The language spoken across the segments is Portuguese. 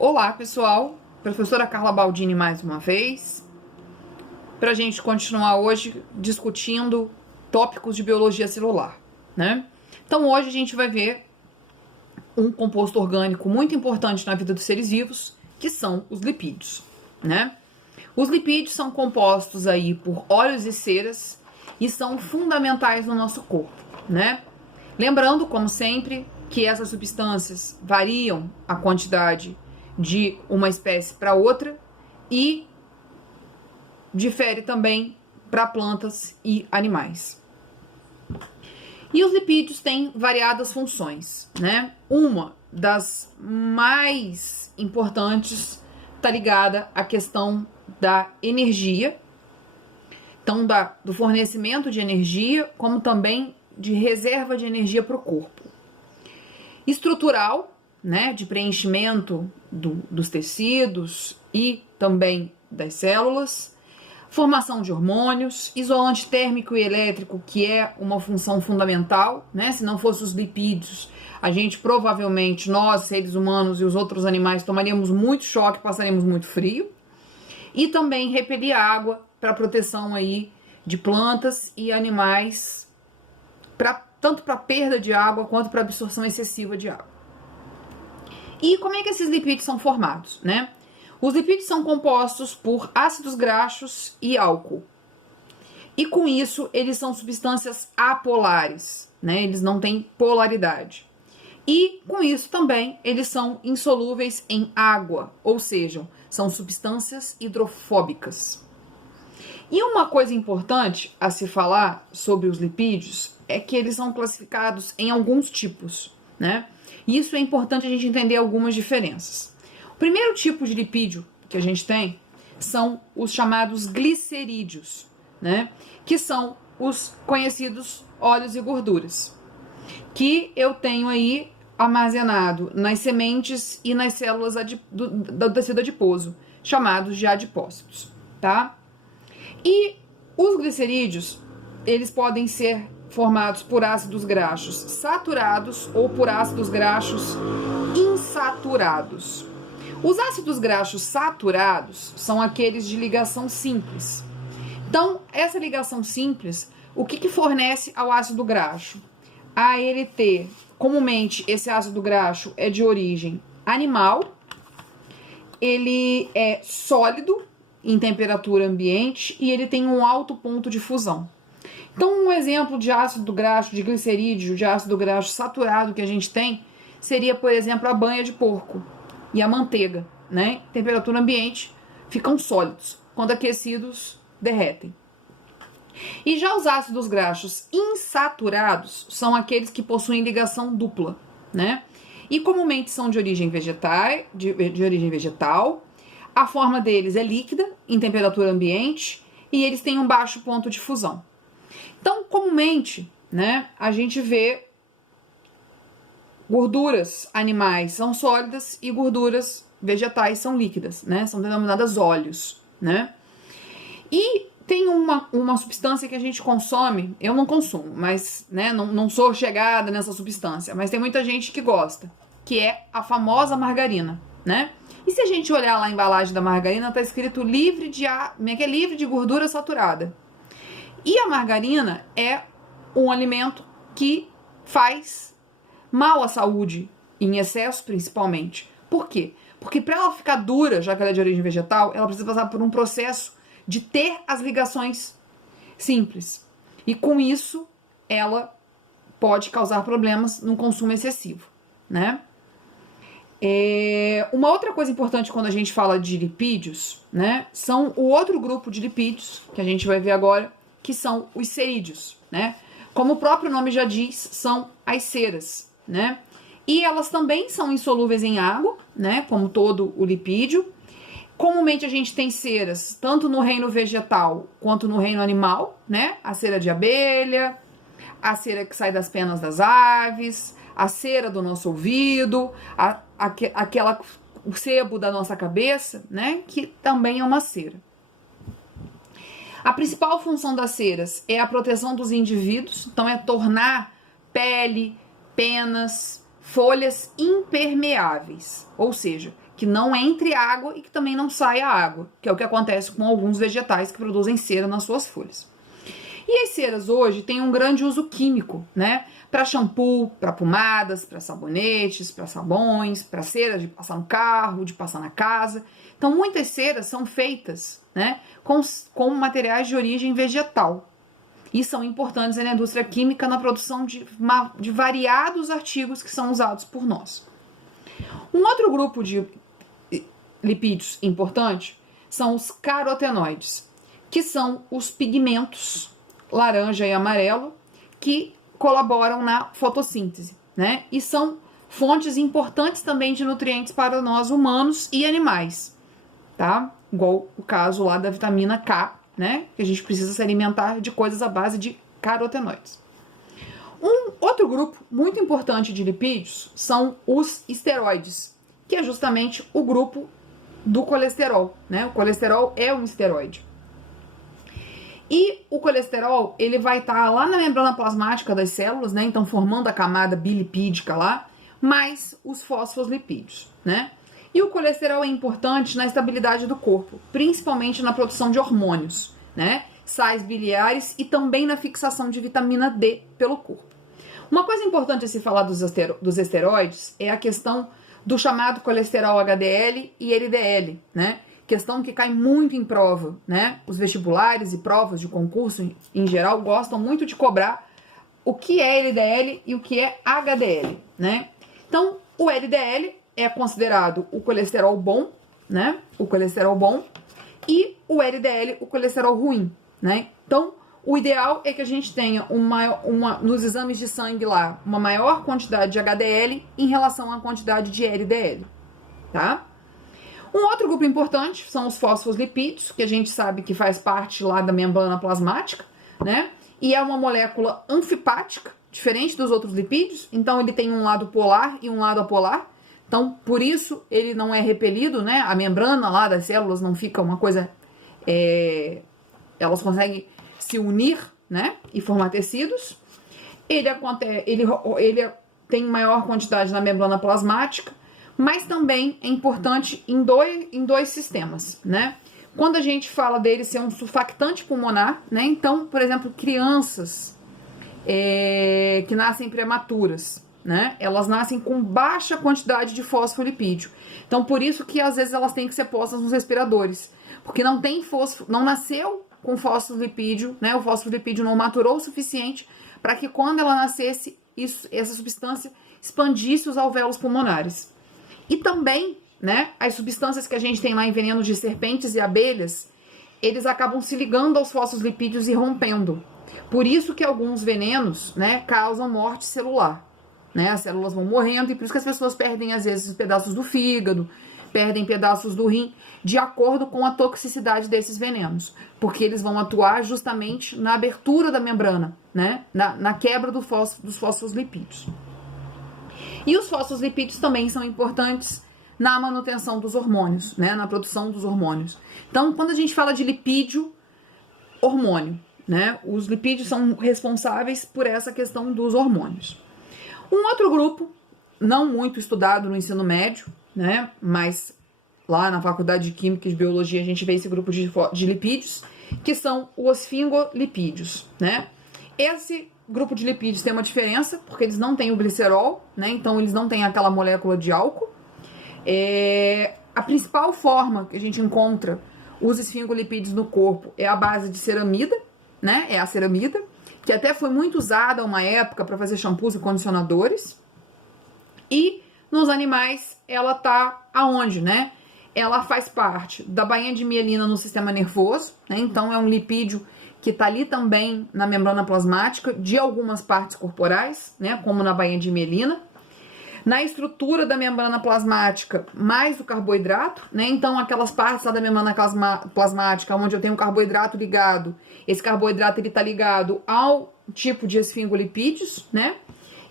Olá, pessoal. Professora Carla Baldini mais uma vez, para a gente continuar hoje discutindo tópicos de biologia celular, né? Então, hoje a gente vai ver um composto orgânico muito importante na vida dos seres vivos, que são os lipídios, né? Os lipídios são compostos aí por óleos e ceras e são fundamentais no nosso corpo, né? Lembrando, como sempre, que essas substâncias variam a quantidade de uma espécie para outra e difere também para plantas e animais. E os lipídios têm variadas funções, né? Uma das mais importantes está ligada à questão da energia, então do fornecimento de energia, como também de reserva de energia para o corpo. Estrutural, né, de preenchimento dos tecidos e também das células, formação de hormônios, isolante térmico e elétrico, que é uma função fundamental, né? Se não fosse os lipídios, a gente provavelmente, nós, seres humanos e os outros animais, tomaríamos muito choque, passaríamos muito frio. E também repelir água para proteção aí de plantas e animais, tanto para perda de água quanto para absorção excessiva de água. E como é que esses lipídios são formados, né? Os lipídios são compostos por ácidos graxos e álcool. E com isso, eles são substâncias apolares, né? Eles não têm polaridade. E com isso também, eles são insolúveis em água, ou seja, são substâncias hidrofóbicas. E uma coisa importante a se falar sobre os lipídios é que eles são classificados em alguns tipos, né? E isso é importante a gente entender algumas diferenças. O primeiro tipo de lipídio que a gente tem são os chamados glicerídeos, né? Que são os conhecidos óleos e gorduras, que eu tenho aí armazenado nas sementes e nas células do tecido adiposo, chamados de adipócitos, tá? E os glicerídeos, eles podem ser formados por ácidos graxos saturados ou por ácidos graxos insaturados. Os ácidos graxos saturados são aqueles de ligação simples. Então, essa ligação simples, o que fornece ao ácido graxo? A ALT, comumente esse ácido graxo é de origem animal, ele é sólido em temperatura ambiente e ele tem um alto ponto de fusão. Então, um exemplo de ácido graxo, de glicerídeo, de ácido graxo saturado que a gente tem, seria, por exemplo, a banha de porco e a manteiga, né? Temperatura ambiente, ficam sólidos. Quando aquecidos, derretem. E já os ácidos graxos insaturados são aqueles que possuem ligação dupla, né? E comumente são de origem vegetal. A forma deles é líquida, em temperatura ambiente, e eles têm um baixo ponto de fusão. Então, comumente, né, a gente vê gorduras animais são sólidas e gorduras vegetais são líquidas, né? São denominadas óleos, né? E tem uma substância que a gente consome, eu não consumo, mas, né, não sou chegada nessa substância, mas tem muita gente que gosta, que é a famosa margarina, né? E se a gente olhar lá a embalagem da margarina, tá escrito livre de gordura saturada. E a margarina é um alimento que faz mal à saúde, em excesso principalmente. Por quê? Porque para ela ficar dura, já que ela é de origem vegetal, ela precisa passar por um processo de ter as ligações simples. E com isso, ela pode causar problemas no consumo excessivo, né? Uma outra coisa importante quando a gente fala de lipídios, né, são o outro grupo de lipídios, que a gente vai ver agora, que são os cerídeos, né? Como o próprio nome já diz, são as ceras, né? E elas também são insolúveis em água, né, como todo o lipídio. Comumente a gente tem ceras tanto no reino vegetal quanto no reino animal, né? A cera de abelha, a cera que sai das penas das aves, a cera do nosso ouvido, o sebo da nossa cabeça, né? Que também é uma cera. A principal função das ceras é a proteção dos indivíduos, então é tornar pele, penas, folhas impermeáveis, ou seja, que não entre água e que também não saia água, que é o que acontece com alguns vegetais que produzem cera nas suas folhas. E as ceras hoje têm um grande uso químico, né? Para shampoo, para pomadas, para sabonetes, para sabões, para cera de passar no carro, de passar na casa. Então, muitas ceras são feitas, né, com materiais de origem vegetal e são importantes na indústria química na produção de variados artigos que são usados por nós. Um outro grupo de lipídios importante são os carotenoides, que são os pigmentos laranja e amarelo que colaboram na fotossíntese, né? E são fontes importantes também de nutrientes para nós humanos e animais, tá? Igual o caso lá da vitamina K, né? Que a gente precisa se alimentar de coisas à base de carotenoides. Um outro grupo muito importante de lipídios são os esteroides, que é justamente o grupo do colesterol, né? O colesterol é um esteroide. E o colesterol, ele vai estar lá na membrana plasmática das células, né? Então, formando a camada bilipídica lá, mais os fosfolipídios, né? E o colesterol é importante na estabilidade do corpo, principalmente na produção de hormônios, né? Sais biliares e também na fixação de vitamina D pelo corpo. Uma coisa importante a se falar dos esteroides é a questão do chamado colesterol HDL e LDL, né? Questão que cai muito em prova, né? Os vestibulares e provas de concurso, em geral, gostam muito de cobrar o que é LDL e o que é HDL, né? Então, o LDL é considerado o colesterol bom, né? O colesterol bom. E o LDL, o colesterol ruim, né? Então, o ideal é que a gente tenha nos exames de sangue lá, uma maior quantidade de HDL em relação à quantidade de LDL, tá? Um outro grupo importante são os fosfolipídios, que a gente sabe que faz parte lá da membrana plasmática, né? E é uma molécula anfipática, diferente dos outros lipídios, então ele tem um lado polar e um lado apolar. Então, por isso, ele não é repelido, né? A membrana lá das células não fica uma coisa... elas conseguem se unir, né? E formar tecidos. Ele tem maior quantidade na membrana plasmática, mas também é importante em dois sistemas, né? Quando a gente fala dele ser um surfactante pulmonar, né? Então, por exemplo, crianças que nascem prematuras, né? Elas nascem com baixa quantidade de fosfolipídio. Então, por isso que às vezes elas têm que ser postas nos respiradores, porque não nasceu com fosfolipídio, né? O fosfolipídio não maturou o suficiente para que quando ela nascesse, essa substância expandisse os alvéolos pulmonares. E também, né, as substâncias que a gente tem lá em venenos de serpentes e abelhas, eles acabam se ligando aos fosfolipídios e rompendo. Por isso que alguns venenos, né, causam morte celular, né? As células vão morrendo e por isso que as pessoas perdem, às vezes, pedaços do fígado, perdem pedaços do rim, de acordo com a toxicidade desses venenos. Porque eles vão atuar justamente na abertura da membrana, né, na quebra dos fosfolipídios. E os fosfolipídios também são importantes na manutenção dos hormônios, né? Na produção dos hormônios. Então, quando a gente fala de lipídio, hormônio, né? Os lipídios são responsáveis por essa questão dos hormônios. Um outro grupo, não muito estudado no ensino médio, né? Mas lá na Faculdade de Química e de Biologia a gente vê esse grupo de lipídios, que são os esfingolipídios, né? Esse grupo de lipídios tem uma diferença, porque eles não têm o glicerol, né? Então eles não têm aquela molécula de álcool. A principal forma que a gente encontra os esfingolipídios no corpo é a base de ceramida, né? É a ceramida, que até foi muito usada uma época para fazer shampoos e condicionadores. E nos animais ela tá aonde, né? Ela faz parte da bainha de mielina no sistema nervoso, né? Então é um lipídio que está ali também na membrana plasmática de algumas partes corporais, né, como na bainha de mielina. Na estrutura da membrana plasmática, mais o carboidrato, né, então aquelas partes lá da membrana plasmática onde eu tenho o carboidrato ligado, esse carboidrato ele está ligado ao tipo de esfingolipídios, né,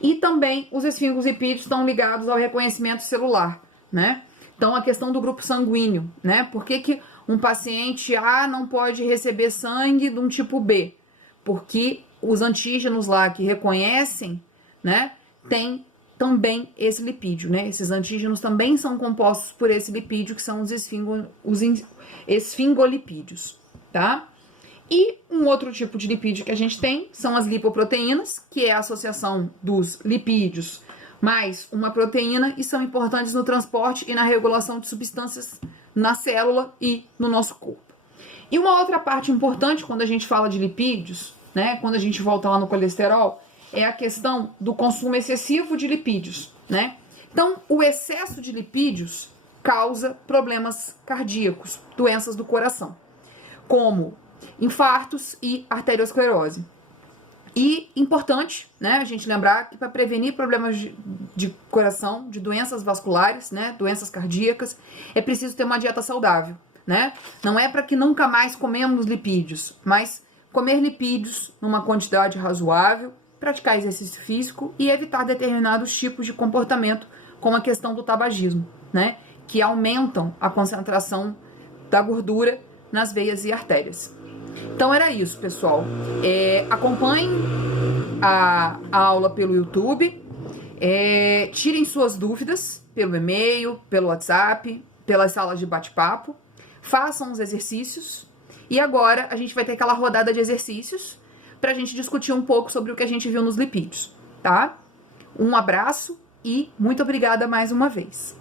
e também os esfingolipídios estão ligados ao reconhecimento celular, né. Então a questão do grupo sanguíneo, né, por que um paciente A não pode receber sangue de um tipo B? Porque os antígenos lá que reconhecem, né, tem também esse lipídio, né? Esses antígenos também são compostos por esse lipídio, que são os esfingolipídios, tá? E um outro tipo de lipídio que a gente tem são as lipoproteínas, que é a associação dos lipídios mais uma proteína, e são importantes no transporte e na regulação de substâncias na célula e no nosso corpo. E uma outra parte importante quando a gente fala de lipídios, né, quando a gente volta lá no colesterol, é a questão do consumo excessivo de lipídios, né? Então, o excesso de lipídios causa problemas cardíacos, doenças do coração, como infartos e arteriosclerose. E importante, né, a gente lembrar que para prevenir problemas de coração, de doenças vasculares, né, doenças cardíacas, é preciso ter uma dieta saudável, né? Não é para que nunca mais comemos lipídios, mas comer lipídios numa quantidade razoável, praticar exercício físico e evitar determinados tipos de comportamento, como a questão do tabagismo, né, que aumentam a concentração da gordura nas veias e artérias. Então era isso, pessoal. Acompanhem a aula pelo YouTube, tirem suas dúvidas pelo e-mail, pelo WhatsApp, pelas salas de bate-papo, façam os exercícios e agora a gente vai ter aquela rodada de exercícios para a gente discutir um pouco sobre o que a gente viu nos lipídios, tá? Um abraço e muito obrigada mais uma vez.